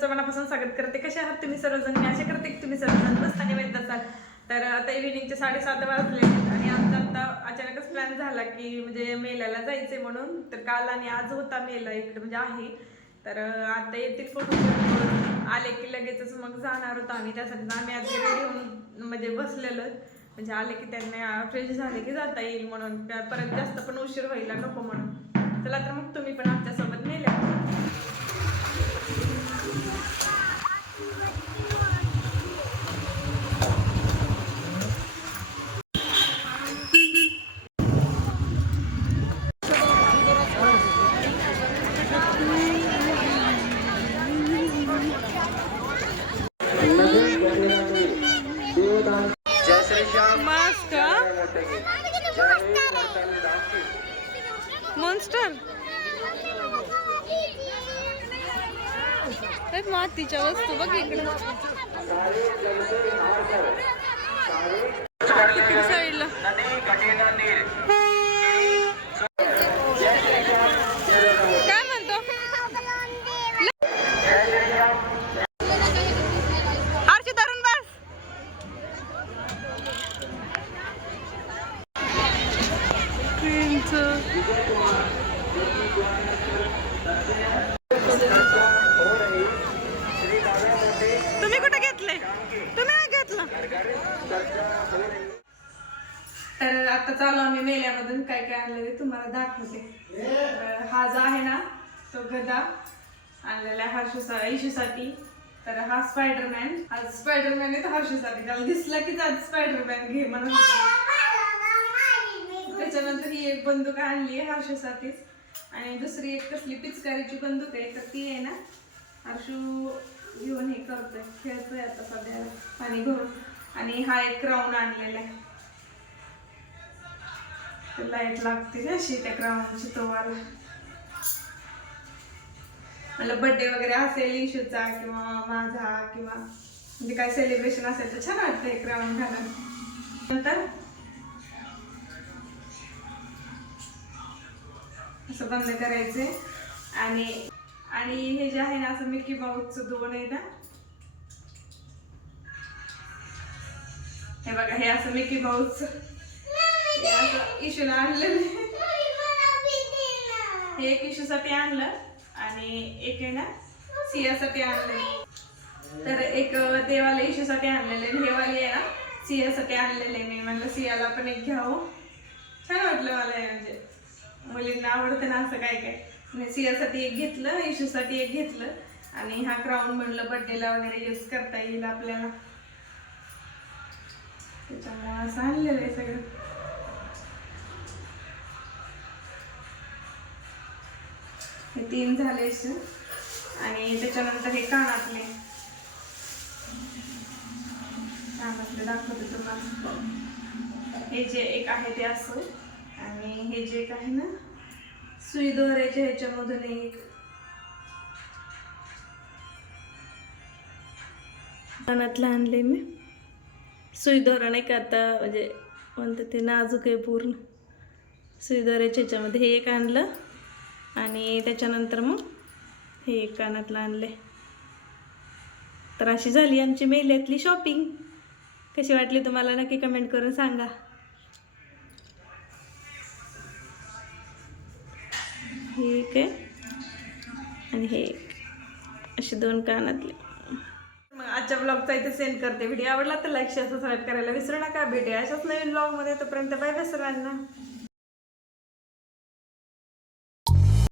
तुमचं मनापासून स्वागत करते. कसे आहात तुम्ही सर्वजण? मी आशा करते की तुम्ही सर्वजण मस्त निवेद असाल. तर आता इव्हिनिंगचे 7:30 वाजले आणि आमचा आता अचानकच प्लॅन झाला की म्हणजे मेल्याला जायचे म्हणून. तर काल आणि आज होता मेला इकडे म्हणजे आहे. तर आता येतील फोटो आले की लगेचच मग जाणार होतो आम्ही. त्यासाठी आम्ही आज रेडी होऊन म्हणजे बसलेलो म्हणजे आले की त्यांना फ्रेश झाले की जाता येईल म्हणून. परत जास्त पण उशीर व्हायला नको म्हणून. चला तर मग तुम्ही पण आमच्यासोबत मेल्या. मस्त मॉन्स्टर मातीच्या वस्तू बघ इकडे साईडला. काय म्हणतो आरची धरून बस. तुम्ही कुठे घेतले? तुम्ही नाही घेतलं. तर आता चालू आम्ही मेल्यामधून काय काय आणलं ते तुम्हाला दाखवते. हा जो आहे ना तो गदा आणलेला आहे इशूसाठी. तर हा स्पायडरमॅन आहे तो हर्षूसाठी. त्याला दिसला की आज स्पायडरमॅन घे म्हणून. त्याच्यानंतर ही एक बंदूक आणली आहे हर्षूसाठीच. आणि दुसरी एक कसली पिचकारीची बंदूक आहे. तर ती आहे ना हर्षू घेऊन हे करतोय, खेळतोय आता सध्याला पाणी भरून. आणि हा एक क्राऊन आणलेला आहे. लाईट लागते ना अशी त्या क्राऊनची तोवाला. मला बर्थडे वगैरे असेल इशूचा किंवा माझा किंवा म्हणजे काय सेलिब्रेशन असेल तर छान वाटतं हे क्राऊन घालून. नंतर असं बंद करायचे. आणि हे जे आहे ना असं मिकी माऊसचं दोन आहे ना, हे बघा हे असं मिकी माऊस इशूला आणलेलं. हे एक इशूसाठी आणलं आणि एक आहे ना सियासाठी आणलं. तर एक देवाला इशूसाठी आणलेले हे वाले आहे ना सियासाठी आणलेले. मी म्हणलं सियाला पण एक घ्यावं. छान वाटलं मला हे म्हणजे मुलींना आवडतं ना असं काय काय. सियासाठी एक घेतलं, इशूसाठी एक घेतलं. आणि हा क्राऊन म्हणलं बर्थडेला वगैरे यूज करता येईल आपल्याला, त्याच्यामुळे असं आणलेलं आहे सगळं. हे 3 झाले. आणि त्याच्यानंतर हे कानातले दाखवते तुम्हाला. हे जे एक आहे ते असं. आणि हे जे एक आहे ना सुई दोऱ्याच्या ह्याच्यामधून एक कानातलं आणले मी. सुई दोरा नाही का आता म्हणजे म्हणते ते नाजूक आहे पूर्ण. सुई दोऱ्याच्या ह्याच्यामध्ये हे एक आणलं. आणि त्याच्यानंतर मग हे एक कानातलं आणले. तर अशी झाली आमची मेल्यातली शॉपिंग. कशी वाटली तुम्हाला नक्की कमेंट करून सांगा. हे एक आहे आणि हे एक, असे 2 कानातले. मग आजच्या ब्लॉगचा इथे सेंड करते. व्हिडिओ आवडला तर लाईक शेअर सबस्क्राईब करायला विसरू नका. भेटूया अशाच नवीन ब्लॉगमध्ये. तोपर्यंत बाय बाय सर्वांना.